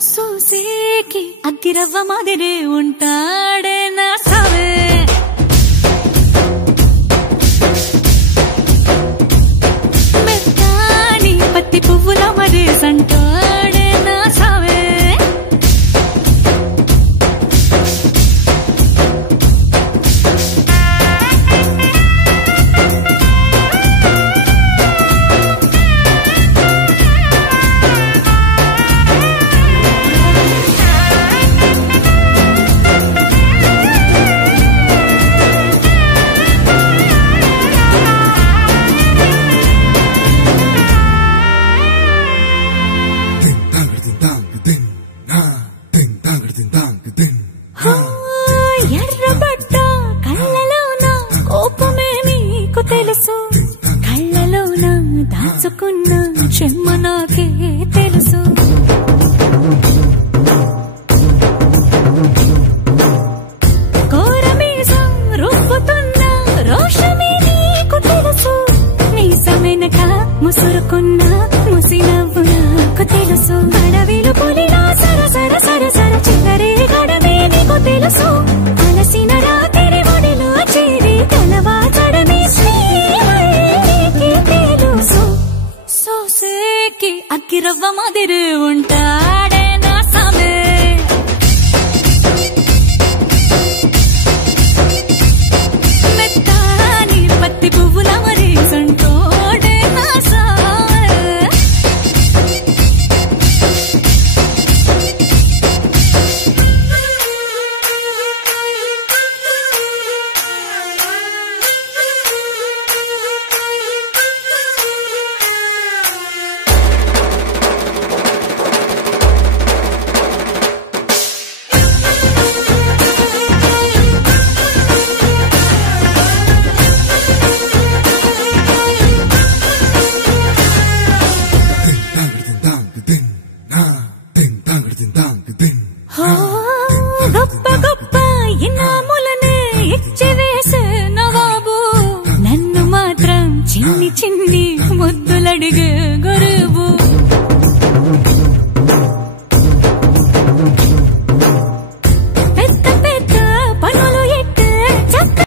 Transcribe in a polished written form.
సూసేకి అగ్గిరవ్వ మాదిరే ఉంటాడే నా సావే మెత్తాని పత్తి పువ్వుల మరేసంటాడే నా సావే ఎర్రబడ్డ కళ్ళలోన కోపమే నీకు తెలుసు కళ్ళలోన దాచుకున్న చెమ్మ నాకే తెలుసు కోరమీసం రుబ్బుతున్న రోషమే నీకు తెలుసు నీసమెనక ముసురుకున్న ముసినవ్వు నాకు తెలుసు అడవిలు పులిలా సరసర సరసర చిల్లరే గడమే నీకు తెలుసు అలసిన రాత్రి ఒడిలో చేరి తలవాచడమే శ్రీకి తెలుసు సోసేకి అగ్గిరవ్వ మాదిరి ఉంటాడే నా సామే మెత్తాని పత్తి పువ్వుల మరేసంటోడే నా సామే గొప్ప గొప్ప ఇనాములనే ఇచ్చి వేసే నవాబు నన్ను మాత్రం చిన్ని చిన్ని ముద్దులడిగే